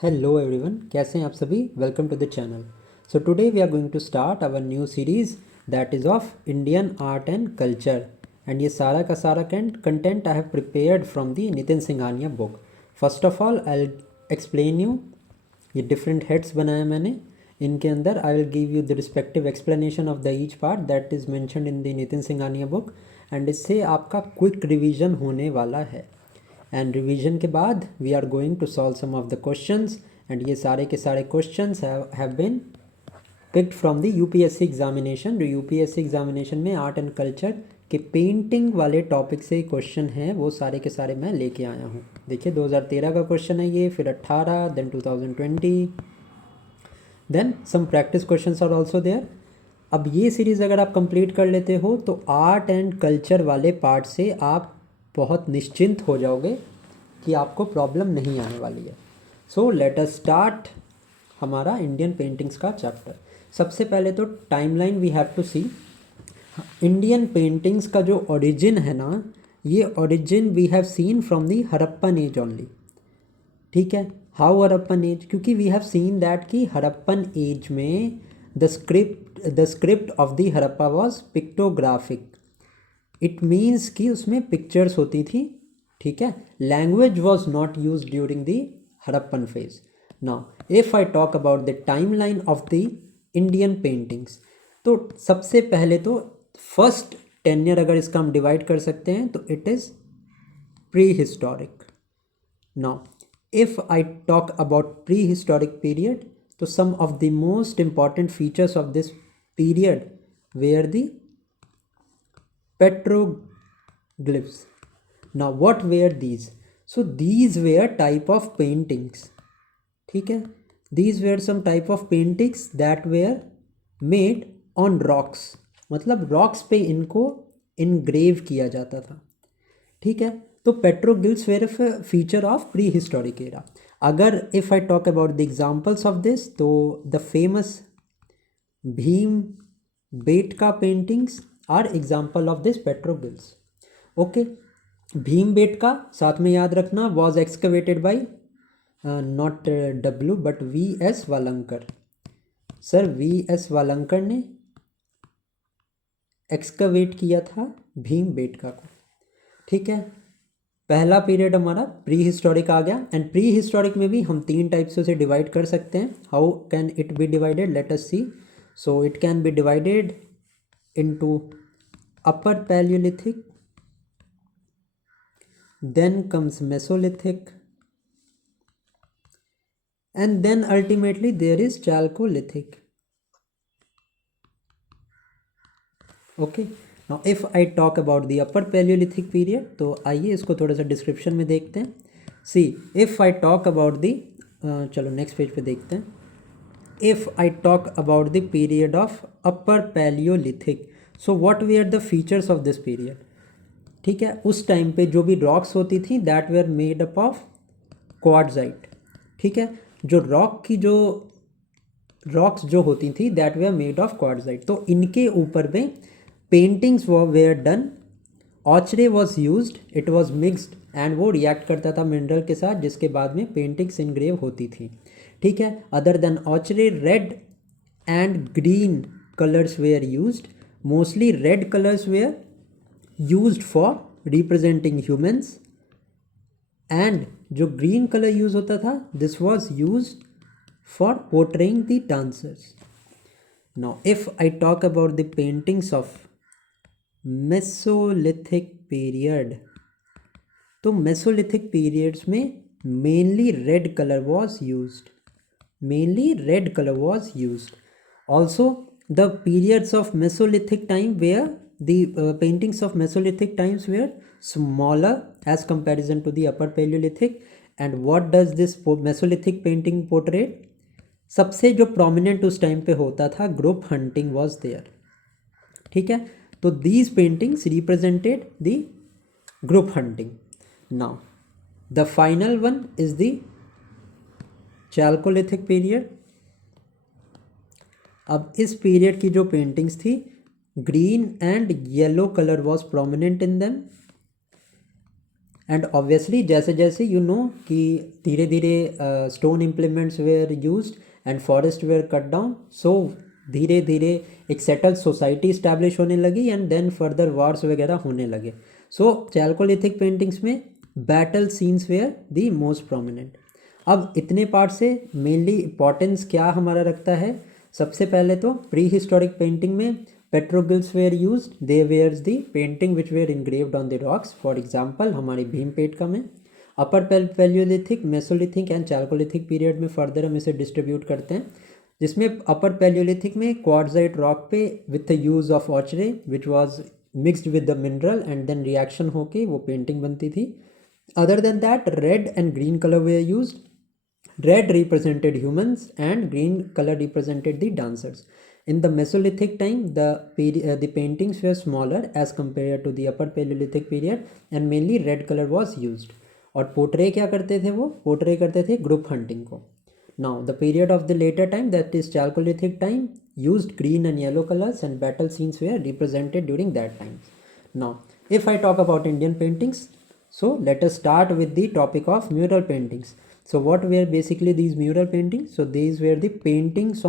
Hello everyone, कैसे हैं आप सभी? Welcome to the channel. So today we are going to start our new series that is of Indian art and culture. And ये सारा का सारा content I have prepared from the Nitin Singhania book. First of all, I'll explain you ये different heads बनाए मैंने. इनके अंदर I will give you the respective explanation of the each part that is mentioned in the Nitin Singhania book. And इससे आपका quick revision होने वाला है. एंड रिवीजन के बाद we are going to solve some of the questions and ये सारे के सारे questions have been picked from the UPSC examination. जो यूपीएससी एग्जामिनेशन में आर्ट एंड कल्चर के पेंटिंग वाले टॉपिक से क्वेश्चन हैं वो सारे के सारे मैं लेके आया हूँ. देखिए 2013 का क्वेश्चन है ये, फिर 18, then 2020, then some practice questions are also there. अब ये सीरीज़ अगर आप कंप्लीट कर लेते हो तो आर्ट एंड कल्चर वाले पार्ट से आप बहुत निश्चिंत हो जाओगे कि आपको प्रॉब्लम नहीं आने वाली है. सो लेट अस स्टार्ट हमारा इंडियन पेंटिंग्स का चैप्टर. सबसे पहले तो timeline we have to see. Indian paintings का जो ओरिजिन है ना, ये origin we have seen from the Harappan age only. ठीक है, हाउ हड़प्पन एज? क्योंकि वी हैव सीन दैट कि हड़प्पन एज में the script of the Harappa was pictographic. It means कि उसमें पिक्चर्स होती थी. ठीक है, language was not use during the Harappan phase. Now if I talk about the time line of the Indian paintings, तो सबसे पहले तो फर्स्ट टेन्यर अगर इसका हम डिवाइड कर सकते हैं तो it is pre historic. Now if I talk about pre historic period, तो some of the most important features of this period where the petroglyphs. Now what were these? So these were type of paintings. ठीक है, these were some type of paintings that were made on rocks. मतलब rocks पे इनको engrave किया जाता था. ठीक है, तो petroglyphs were a feature of prehistoric era. अगर if I talk about the examples of this, तो the famous Bhimbetka paintings are example of this petroglyphs. Okay, Bhimbetka साथ में याद रखना was excavated by not W but V S Wakankar. Sir V S Wakankar ने excavate किया था भीम बेटका को. ठीक है, पहला पीरियड हमारा प्री हिस्टोरिक आ गया. एंड प्री हिस्टोरिक में भी हम तीन टाइप से उसे डिवाइड कर सकते हैं. How can it be divided? Let us see. So it can be divided into upper Paleolithic, then comes Mesolithic, and then ultimately there is Chalcolithic. Okay, now if I talk about the upper Paleolithic period, तो आइए इसको थोड़ा सा description में देखते हैं. See, if I talk about the चलो next page पे देखते हैं. If I talk about the period of upper Paleolithic, so what were the features of this period? ठीक है, उस टाइम पे जो भी रॉक्स होती थी that were made up of quartzite. ठीक है, जो रॉक की जो रॉक्स जो होती थी that were made of quartzite. तो इनके ऊपर में paintings were done. Ochre was used, it was mixed and वो रिएक्ट करता था मिनरल के साथ, जिसके बाद में पेंटिंग्स इनग्रेव होती थी. ठीक है, other than ochre red and green colours were used. Mostly red colours were used for representing humans, and जो ग्रीन कलर यूज होता था this was used for portraying the dancers. Now if I talk about the paintings of Mesolithic period, तो Mesolithic periods में mainly red colour was used. Mainly red color was used. Also the periods of Mesolithic time where the paintings of Mesolithic times were smaller as comparison to the upper Paleolithic. And what does this Mesolithic painting portray? सबसे जो prominent उस time पे होता था group hunting was there. ठीक है, तो these paintings represented the group hunting. Now the final one is the Chalcolithic period. अब इस पीरियड की जो पेंटिंग्स थी green and yellow colour was prominent in them, and obviously जैसे जैसे यू नो कि धीरे धीरे stone implements were used and forest were cut down, so धीरे धीरे एक सेटल सोसाइटी इस्टेब्लिश होने लगी एंड देन फर्दर वार्स वगैरह होने लगे. सो चैल्कोलिथिक पेंटिंग्स में battle scenes were the most prominent. अब इतने पार्ट से मेनली इंपॉर्टेंस क्या हमारा रखता है. सबसे पहले तो प्री हिस्टोरिक पेंटिंग में petroglyphs were used, they were the painting which were engraved on the rocks. For example हमारे भीमपेटका में. Upper Palaeolithic, Mesolithic and Chalcolithic period में फर्दर हम इसे डिस्ट्रीब्यूट करते हैं, जिसमें अपर पैलियोलिथिक में क्वार्ट्जाइट रॉक पे with the use of ochre which was mixed with the mineral and then reaction होके वो पेंटिंग बनती थी. Other than that red and green colour were used. Red represented humans and green color represented the dancers. In the Mesolithic time, the paintings were smaller as compared to the Upper Paleolithic period and mainly red color was used. और portray क्या करते थे, वो portray करते थे group hunting को. Now the period of the later time, that is Chalcolithic time, used green and yellow colors and battle scenes were represented during that time. Now if I talk about Indian paintings, so let us start with the topic of mural paintings. So what were basically these mural paintings? So these were the paintings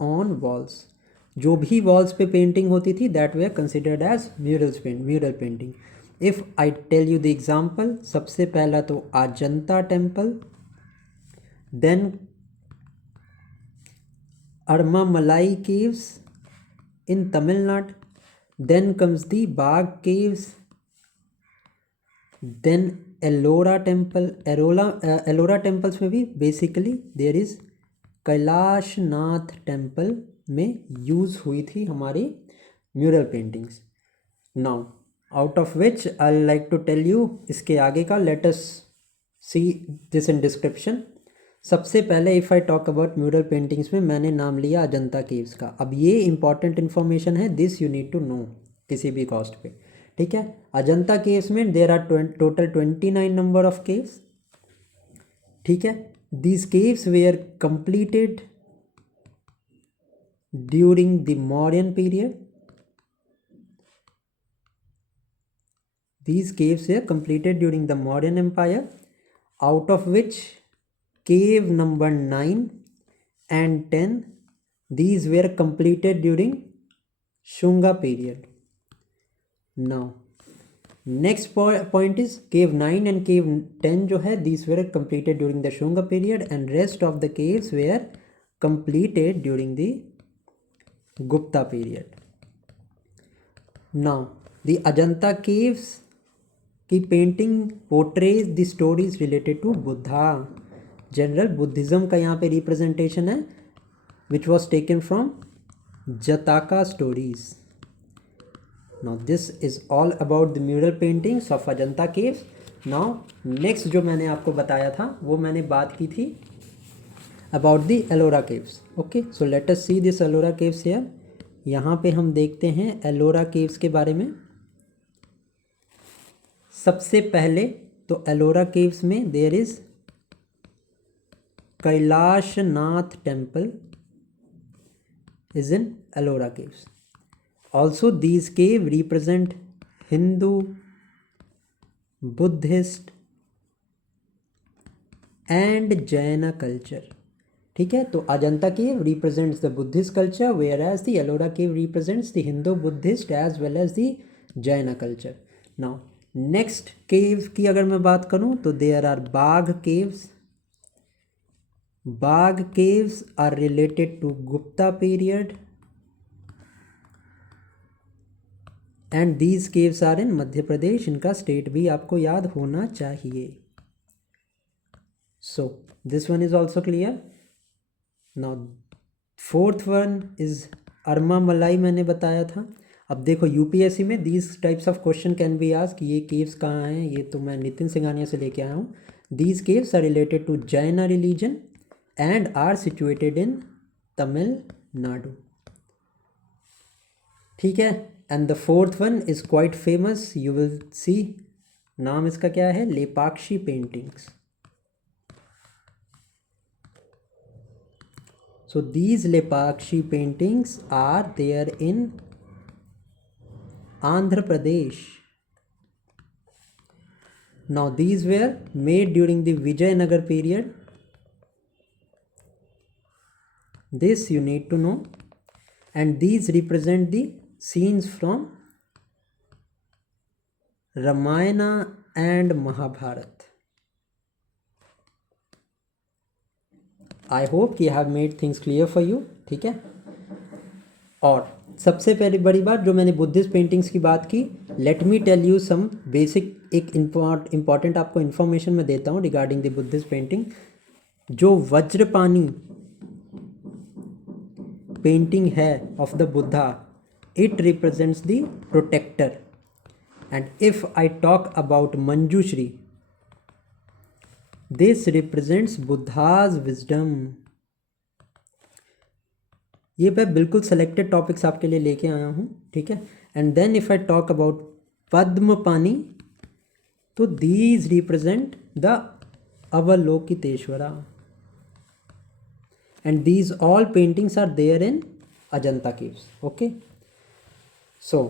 on walls. जो भी walls पे painting होती थी that were considered as mural painting. If I tell you the example, सबसे पहला तो Ajanta temple, then Armamalai caves in Tamil Nadu, then comes the Bagh caves, then Ellora temple. Ellora temples में भी basically there is Kailash Nath temple में use हुई थी हमारी mural paintings. Now out of which I like to tell you इसके आगे का, let us see this in description. सबसे पहले if I talk about mural paintings में मैंने नाम लिया अजंता केव्स का. अब ये इंपॉर्टेंट इन्फॉर्मेशन है, this you need to know किसी भी कॉस्ट पे. ठीक है. अजंता केव्स में there are total 29 number of caves. ठीक है. These caves were completed during the Mauryan period. These caves were completed during the Mauryan Empire, out of which cave number 9 and 10, these were completed during Shunga period. Now next point is cave 9 and cave 10 जो है, these were completed during the Shunga period and rest of the caves were completed during the Gupta period. Now the Ajanta caves की painting portrays the stories related to Buddha. General Buddhism का यहाँ पे representation है which was taken from Jataka stories. Now this is all about the mural paintings of Ajanta caves. Now next जो मैंने आपको बताया था वो मैंने बात की थी about the Ellora caves. Okay, so let us see this Ellora caves here. यहाँ पे हम देखते हैं एलोरा केव्स के बारे में. सबसे पहले तो एलोरा केव्स में there is Kailash Nath temple is in Ellora caves. Also these cave represent Hindu, Buddhist and Jain culture. ठीक है. तो Ajanta cave represents the Buddhist culture whereas the Ellora cave represents the Hindu, Buddhist as well as the Jain culture. Now next cave की अगर मैं बात करूं तो there are Bagh caves. Bagh caves are related to Gupta period and these caves are in Madhya Pradesh. इनका state भी आपको याद होना चाहिए. So this one is also clear. Now fourth one is Armamalai, मैंने बताया था. अब देखो यूपीएससी में these types of question can be asked कि ये केव्स कहाँ हैं. ये तो मैं नितिन सिंघानिया से लेके आया हूँ. These caves are related to Jain religion and are situated in Tamil Nadu. ठीक है. And the fourth one is quite famous, you will see. नाम इसका क्या है? Lepakshi paintings. So these Lepakshi paintings are there in Andhra Pradesh. Now these were made during the Vijayanagar period. This you need to know. And these represent the scenes from Ramayana and Mahabharat. I hope I have made things clear for you. ठीक है. और सबसे पहली बड़ी बात जो मैंने Buddhist paintings की बात की, let me tell you some basic एक इम्पॉर्टेंट आपको इन्फॉर्मेशन मैं देता हूँ रिगार्डिंग द बुद्धिस्ट पेंटिंग. जो वज्रपानी पेंटिंग है of the Buddha, it represents the protector. And if I talk about Manjushri, this represents Buddha's wisdom. ये मैं बिल्कुल सेलेक्टेड टॉपिक्स आपके लिए लेके आया हूँ. ठीक है. And then if I talk about Padmapani, तो दीज represent the Avalokiteshvara. And these all paintings are there in Ajanta caves. Okay. So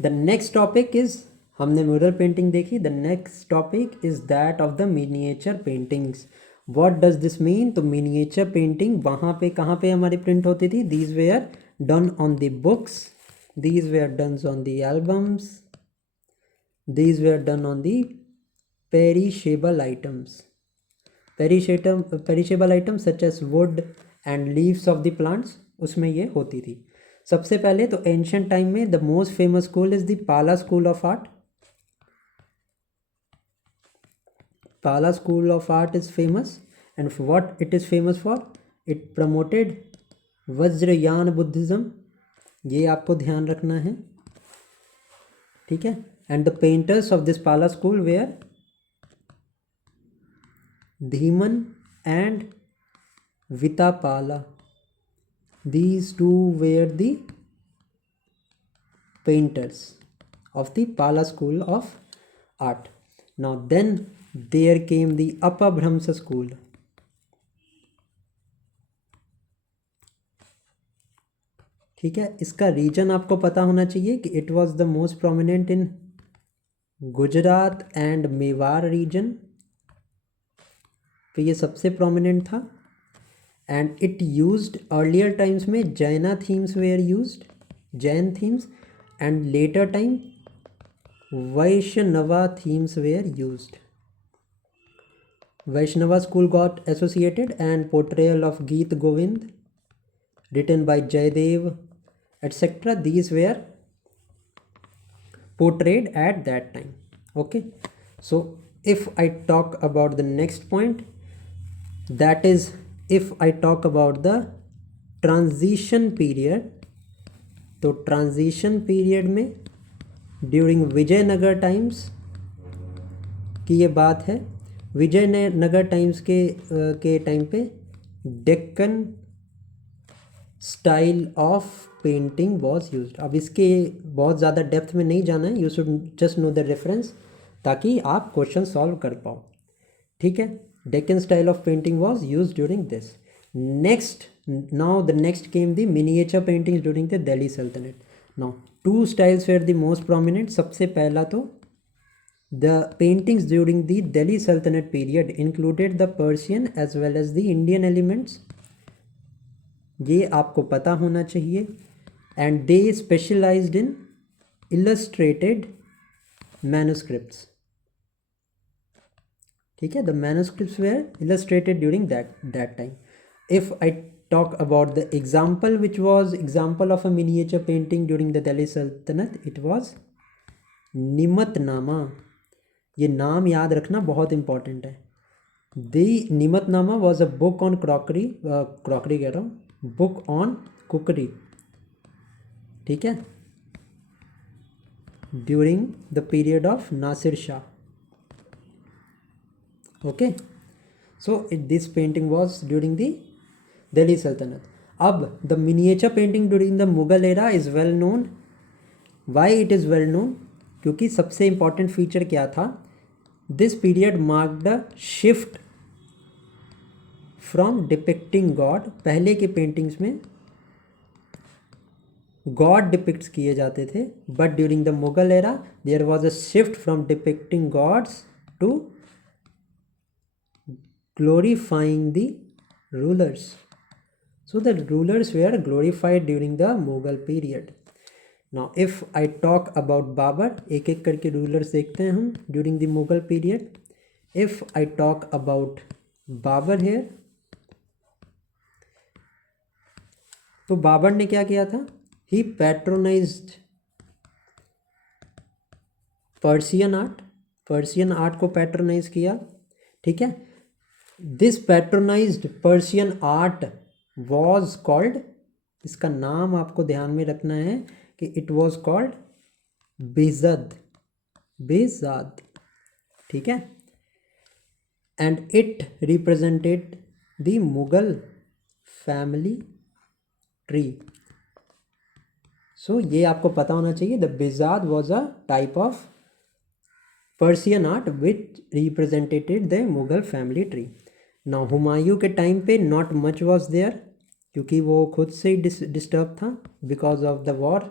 the next topic is, हमने म्यूरल पेंटिंग देखी. The next topic is that of the miniature paintings. What does this mean? तो miniature painting वहाँ पे कहाँ पे हमारी print होती थी? These were done on the books, these were done on the albums, these were done on the perishable items. Perishable items such as wood and leaves of the plants, उसमें ये होती थी. सबसे पहले तो एंशियंट टाइम में the most famous school is the Pala school of art. Pala School of Art is famous, and for what it is famous for? It promoted Vajrayana Buddhism. ये आपको ध्यान रखना है. ठीक है. And the painters of this Pala school were Dhiman and Vitapala. These two were the painters of the Pala School of Art. Now then there came the Apabhramsa school. ठीक है. इसका रीजन आपको पता होना चाहिए कि it was the most prominent in Gujarat and Mewar region. तो ये सबसे प्रोमिनेंट था. And it used earlier times में Jaina themes were used, Jain themes. And later time Vaishnava themes were used. Vaishnava school got associated, and portrayal of Geet Govind written by Jaydev etc. These were portrayed at that time. Okay. So if I talk about the next point, that is if I talk about the transition period, तो transition period में during Vijayanagara times की ये बात है. Vijayanagara times के time पे Deccan style of painting was used. अब इसके बहुत ज़्यादा डेप्थ में नहीं जाना है. You should just know the reference ताकि आप क्वेश्चन सॉल्व कर पाओ. ठीक है. Deccan style of painting was used during this. Next, now the next came the miniature paintings during the Delhi सल्तनत. Now two styles were the most prominent. सबसे पहला तो the paintings during the Delhi Sultanate period included the Persian as well as the Indian elements. ये आपको पता होना चाहिए. And they specialized in illustrated manuscripts. ठीक है. The manuscripts were illustrated during that time. If I talk about the example which was example of a miniature painting during the Delhi Sultanate, it was Nimatnama. ये नाम याद रखना बहुत important है. The Nimatnama was a book on crockery कह रहा हूँ, book on cookery. ठीक है. During the period of Nasir Shah. Okay. So this painting was during the Delhi सल्तनत. अब the miniature painting during the Mughal era is well known. Why it is well known? क्योंकि सबसे important feature क्या था? This period marked the shift from depicting god. पहले के paintings में god depict किए जाते थे, but during the Mughal era there was a shift from depicting gods to glorifying the rulers. So the rulers were glorified during the Mughal period. Now if I talk about Babur, एक एक करके rulers देखते हैं हम during the Mughal period. If I talk about Babur here, तो बाबर ने क्या किया था? He patronized पर्शियन आर्ट को पैट्रोनाइज किया, ठीक है. This patronized Persian art was called, इसका नाम आपको ध्यान में रखना है कि इट वॉज कॉल्ड बेजाद, ठीक है. And it represented the Mughal family tree. So ये आपको पता होना चाहिए. The Behzad was a type of Persian art which represented the Mughal family tree. Now Humayun के टाइम पे नॉट मच वॉज देयर, क्योंकि वो खुद से ही डिस्टर्ब था because of the war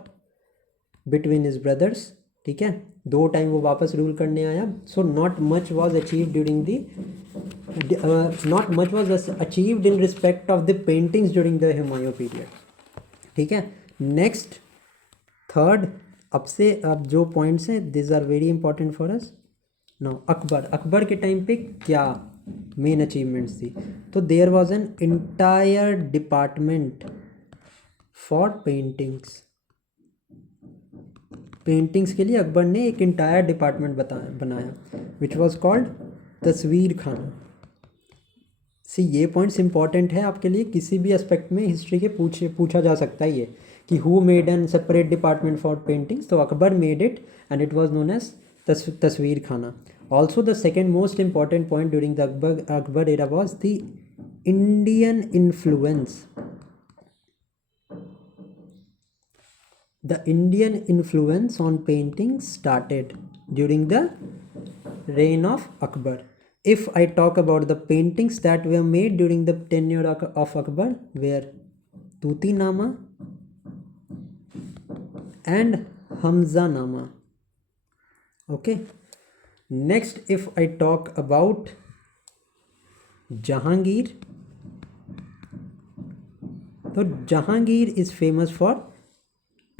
between his brothers, ठीक है. 2 टाइम वो वापस रूल करने आया. So not much was achieved during not much was achieved in respect of the paintings during the Humayun period, ठीक है. नेक्स्ट थर्ड, अब जो पॉइंट्स हैं this are very important for us. Now Akbar के टाइम पे क्या मेन अचीवमेंट्स थी? तो there was an entire department for paintings के लिए अकबर ने एक इंटायर डिपार्टमेंट बनाया विच वॉज कॉल्ड तस्वीर खाना. सी ये पॉइंट्स इंपॉर्टेंट है आपके लिए, किसी भी एस्पेक्ट में हिस्ट्री के पूछा जा सकता है ये कि who made an separate department for paintings. तो Akbar made it and it was known as Tasvir Khana. Also the second most important point during the Akbar era was the Indian influence. The Indian influence on painting started during the reign of Akbar. If I talk about the paintings that were made during the tenure of Akbar, were Tuti Nama and Hamza Nama. Okay. Next, if I talk about Jahangir, so Jahangir is famous for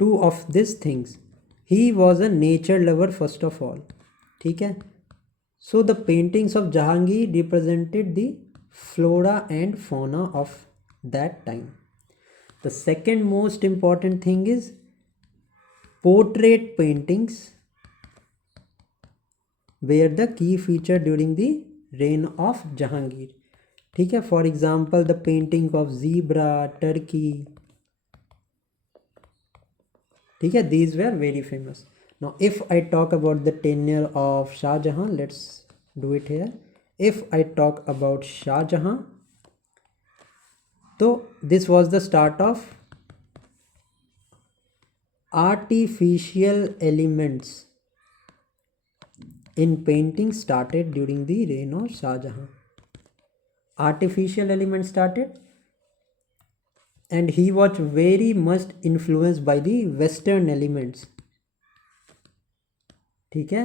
2 of these things. He was a nature lover first of all, ठीक है. So the paintings of Jahangir represented the flora and fauna of that time. The second most important thing is portrait paintings were the key feature during the reign of Jahangir, ठीक है. For example, the painting of zebra, turkey, ठीक है, these were very famous. Now if I talk about the tenure of Shah Jahan, let's do it here. If I talk about Shah Jahan, so this was the start of artificial elements in painting started during the reign of Shah Jahan. Artificial elements started and he was very much influenced by the western elements, ठीक है.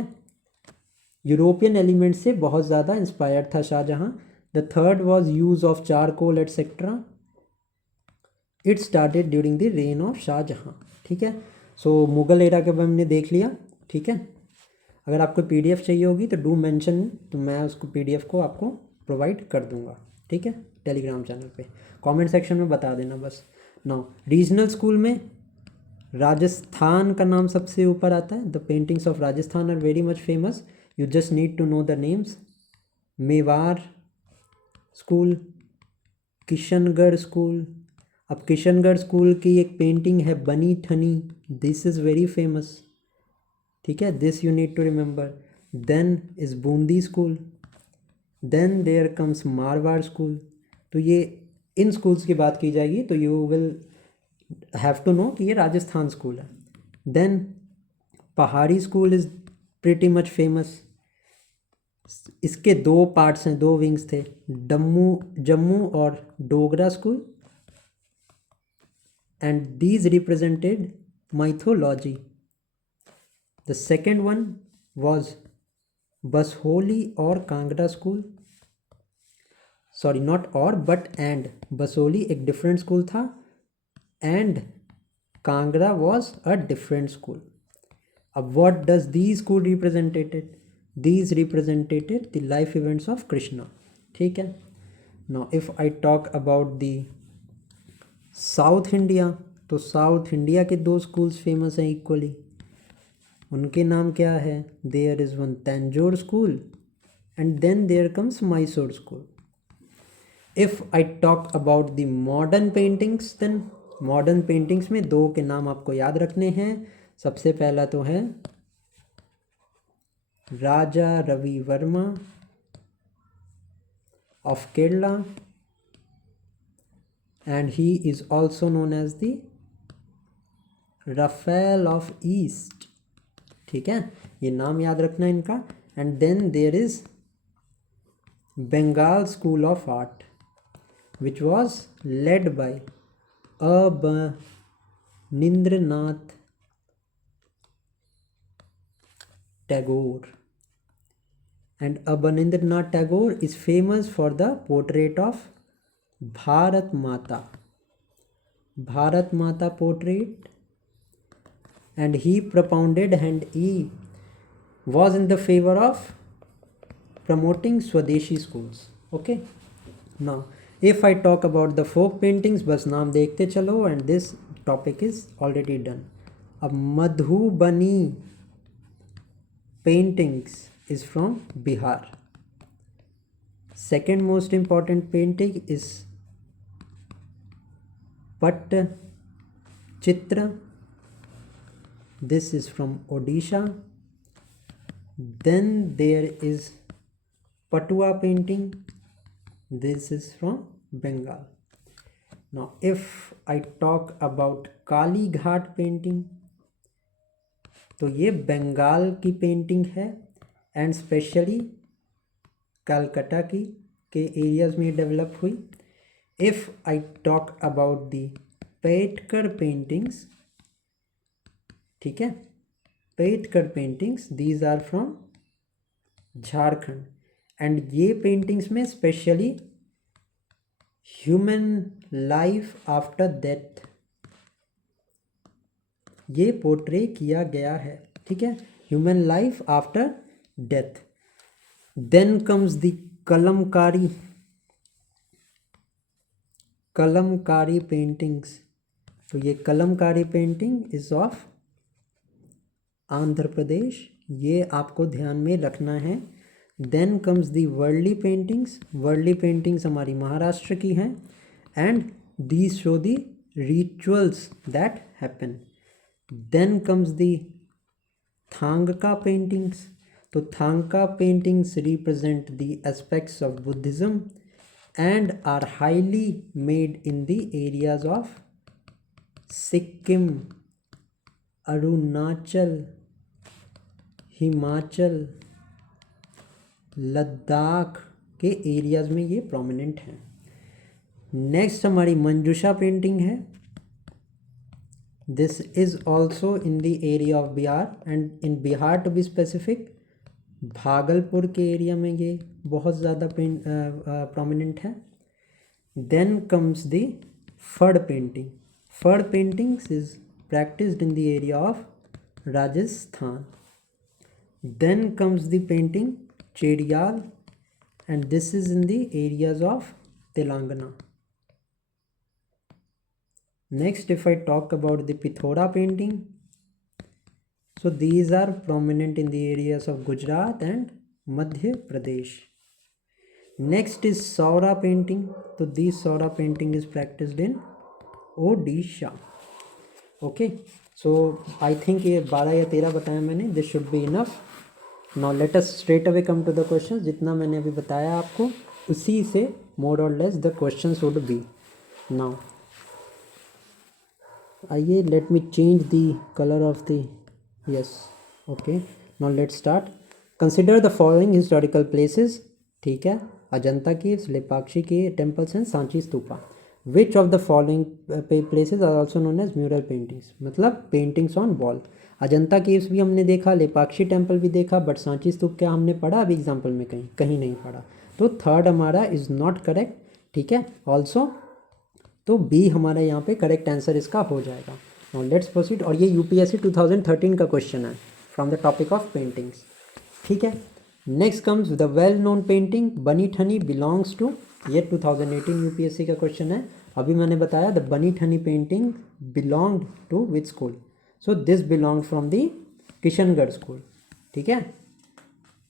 European element से बहुत ज़्यादा inspired था Shah Jahan. The third was use of charcoal etcetera. It started during the reign of Shah Jahan, ठीक है. सो Mughal era के बारे में हमने देख लिया, ठीक है. अगर आपको पीडीएफ चाहिए होगी तो डू मेंशन, तो मैं उसको पीडीएफ को आपको प्रोवाइड कर दूंगा, ठीक है, टेलीग्राम चैनल पे. कमेंट सेक्शन में बता देना बस. नाउ रीजनल स्कूल में राजस्थान का नाम सबसे ऊपर आता है. The paintings of Rajasthan are very much famous. You just need to know the names. Mewar school, Kishangarh school. अब किशनगढ़ स्कूल की एक पेंटिंग है Bani Thani, this is very famous, ठीक है. This you need to remember. Then is Bundi school. Then there comes Marwar school. तो ये इन schools की बात की जाएगी तो you will have to know कि ये राजस्थान स्कूल है. देन पहाड़ी school is pretty much famous. इसके 2 पार्ट्स हैं, 2 विंग्स थे, जम्मू और Dogra school. and these represented mythology. The second one was Basoli or Kangra school. Sorry not और बट एंड बसोली एक डिफरेंट स्कूल था and Kangra was a different school. अब what does these school representated? These representated the life events of Krishna. ठीक है. Now if I talk about the south India, तो south India के दो schools famous हैं equally. उनके नाम क्या है? There is one Tanjore school and then there comes Mysore school. If I talk about the modern paintings, then modern paintings में दो के नाम आपको याद रखने हैं. सबसे पहला तो है Raja Ravi Varma of Kerala and he is also known as the Raphael of east. ठीक है, ये नाम याद रखना इनका. And then there is Bengal school of art which was led by Abanindranath Tagore. And Abanindranath Tagore is famous for the portrait of Bharat Mata. Bharat Mata portrait. And he propounded and he was in the favor of promoting Swadeshi schools. Okay. Now if I talk about the folk paintings, बस नाम देखते चलो and this topic is already done. अब Madhubani paintings is from Bihar. Second most important painting is Patchitra. This is from Odisha. Then there is Patua painting. This is from Bengal. Now if I talk about Kali Ghat painting, तो ये बंगाल की painting है and specially Calcutta की के areas में develop हुई. If I talk about the Paitkar paintings, ठीक है, Paitkar paintings these are from Jharkhand and ये पेंटिंग्स में specially human life after death ये पोर्ट्रे किया गया है. ठीक है, human life after death. Then comes the Kalamkari paintings. तो ये Kalamkari painting is of Andhra Pradesh, ये आपको ध्यान में रखना है. Then comes the Warli paintings. Warli paintings हमारी महाराष्ट्र की हैं and these show the rituals that happen. Then comes the Thangka paintings. तो Thangka paintings represent the aspects of Buddhism and are highly made in the areas of Sikkim, Arunachal, Himachal, Ladakh के एरियाज में ये prominent हैं. Next हमारी Manjusha painting है. This is also in the area of Bihar and in Bihar to be specific Bhagalpur के area में ये बहुत ज़्यादा प्रोमिनेंट है. Then comes the Phad painting. फड़ paintings is practiced in the area of Rajasthan. Then comes the painting Chediyal and this is in the areas of Telangana. Next, if I talk about the Pithoda painting, so these are prominent in the areas of Gujarat and Madhya Pradesh. Next is Saura painting. So this Saura painting is practiced in Odisha. Okay, so I think ये 12 या 13 बताया मैंने. This should be enough. Now let us straight away come to the question. जितना मैंने अभी बताया आपको उसी से मोर और less the question should be. Now आइए, let me change the colour of the yes. Okay, now let start. Consider the following historical places. ठीक है, अजंता केव्स, लेपाक्षी के temples and Sanchi stupa. Which of the following places are also known as mural paintings, मतलब paintings on wall. Ajanta caves भी हमने देखा, Lepakshi temple भी देखा, but Sanchi स्तूप क्या हमने पढ़ा अभी एग्जाम्पल में? कहीं कहीं नहीं पढ़ा। तो थर्ड हमारा इज़ नॉट करेक्ट, ठीक है। ऑल्सो तो बी हमारा यहाँ पे करेक्ट आंसर इसका हो जाएगा। Now let's proceed. और ये यूपीएससी 2013 का क्वेश्चन है from the topic of paintings, ठीक है। Next comes the well known painting बनी ठनी बिलोंग्स टू, ये 2018 यूपीएससी का क्वेश्चन है। अभी मैंने बताया the Bani Thani painting belonged to which school, so this belong from the Kishangarh school, ठीक है।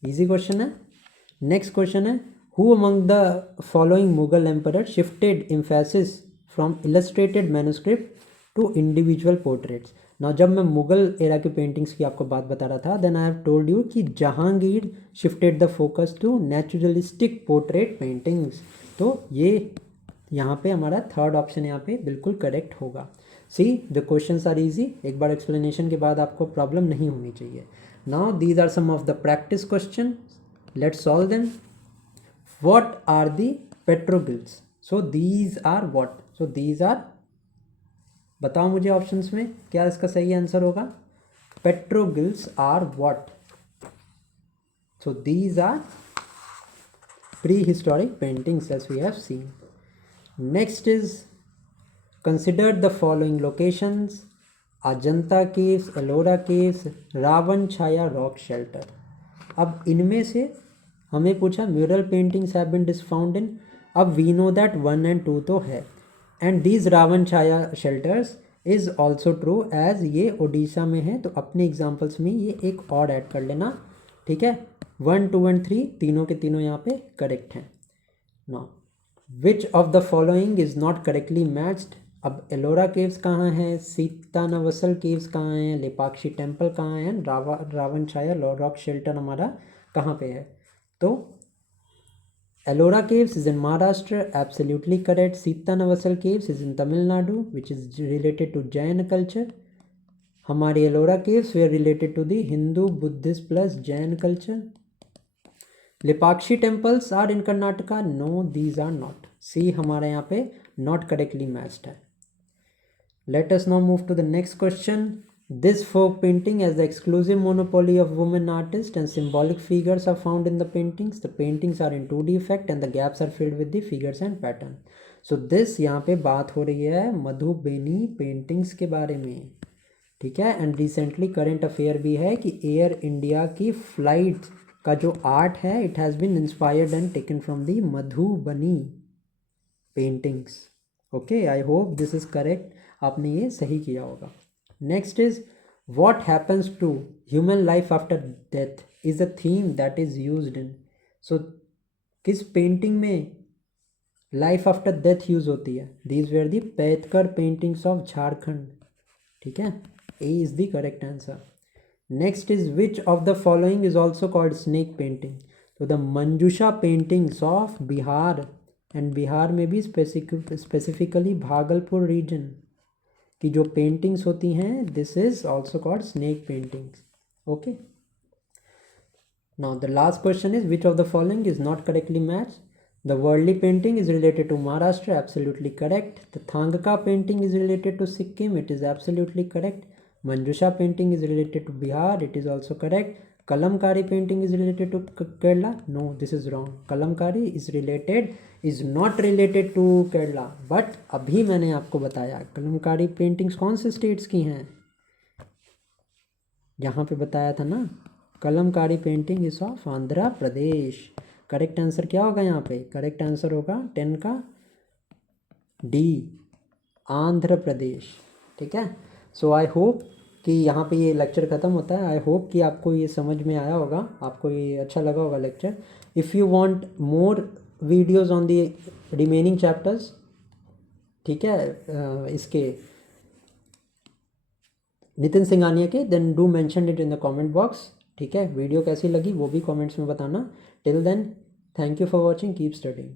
इजी क्वेश्चन है। नेक्स्ट क्वेश्चन है who among the following Mughal emperor shifted emphasis from illustrated manuscript to individual portraits. ना जब मैं मुगल एरा की पेंटिंग्स की आपको बात बता रहा था, then I have told you कि Jahangir shifted the focus to naturalistic portrait paintings. तो ये यहाँ पे हमारा थर्ड ऑप्शन यहाँ पे बिल्कुल करेक्ट होगा। See the questions are easy, एक बार एक्सप्लेनेशन के बाद आपको प्रॉब्लम नहीं होनी चाहिए। Now these are some of the practice question, let's solve them. What are the petroglyphs? So these are what? So these are, बताओ मुझे ऑप्शंस में क्या इसका सही आंसर होगा। Petroglyphs are what? So these are prehistoric paintings as we have seen. Next is consider the following locations: Ajanta caves, Ellora caves, Ravan Chhaya rock shelter. अब इनमें से हमें पूछा mural paintings have been found in, अब वी नो दैट 1 and 2 तो है, and these Ravan Chhaya shelters is also true as ये उड़ीसा में है, तो अपने एग्जाम्पल्स में ये एक और ऐड कर लेना, ठीक है। 1, 2 and 3 तीनों के तीनों यहाँ पे करेक्ट हैं। Now which of the following is not correctly matched? अब एलोरा केव्स कहाँ हैं, सीतानवसल केव्स कहाँ हैं, लेपाक्षी टेम्पल कहाँ हैं, रावण छाया रॉक शेल्टर हमारा कहाँ पे है? तो Ellora caves is in Maharashtra, absolutely correct. Sitanavasal caves is in Tamil Nadu, which is related to Jain culture. हमारी Ellora caves were related to the Hindu, Buddhist plus Jain culture. Lepakshi temples are in Karnataka. No, these are not. C हमारा यहाँ पे not correctly matched है. Let us now move to the next question. This folk painting has the exclusive monopoly of women artists and symbolic figures are found in the paintings. The paintings are in 2D effect and the gaps are filled with the figures and pattern. So this यहाँ पे बात हो रही है Madhubani paintings के बारे में, ठीक है। एंड रिसेंटली करंट अफेयर भी है कि एयर इंडिया की फ्लाइट का जो आर्ट है it has been inspired and taken from the Madhubani paintings. Okay, I hope this is correct, आपने ये सही किया होगा। Next is what happens to human life after death is a theme that is used in. So किस painting में life after death use होती है? These were the Paitkar paintings of Jharkhand, ठीक है। A is the correct answer. Next is which of the following is also called snake painting? तो the Manjusha paintings of Bihar, and Bihar में भी specifically Bhagalpur reason की जो paintings होती हैं, this is also called snake paintings. Okay, now the last question is which of the following is not correctly match? The Warli painting is related to Maharashtra, absolutely correct. The Thangka painting is related to Sikkim, it is absolutely correct. Manjusha painting is related to Bihar, it is also correct. Kalamkari painting is related to Kerala, no this is wrong. Kalamkari is not related to Kerala, but अभी मैंने आपको बताया Kalamkari paintings कौन से states की हैं, यहाँ पे बताया था ना, Kalamkari painting is of Andhra Pradesh. Correct answer क्या होगा यहाँ पे? करेक्ट आंसर होगा 10 का डी, आंध्र प्रदेश, ठीक है। सो आई होप कि यहाँ पे ये लेक्चर ख़त्म होता है। आई होप कि आपको ये समझ में आया होगा, आपको ये अच्छा लगा होगा lecture. If you want more videos on the remaining chapters, ठीक है, इसके नितिन सिंघानिया के, then do mention it in the comment box, ठीक है। वीडियो कैसी लगी वो भी कमेंट्स में बताना। Till then, thank you for watching, keep studying.